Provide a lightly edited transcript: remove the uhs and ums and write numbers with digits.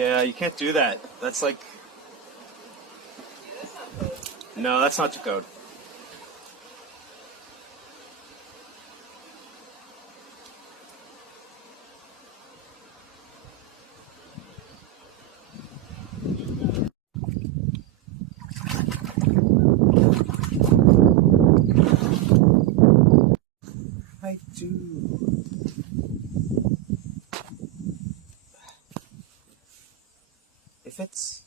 Yeah, you can't do that. That's like... Yeah, that's not code. No, that's not to code. I do. If it's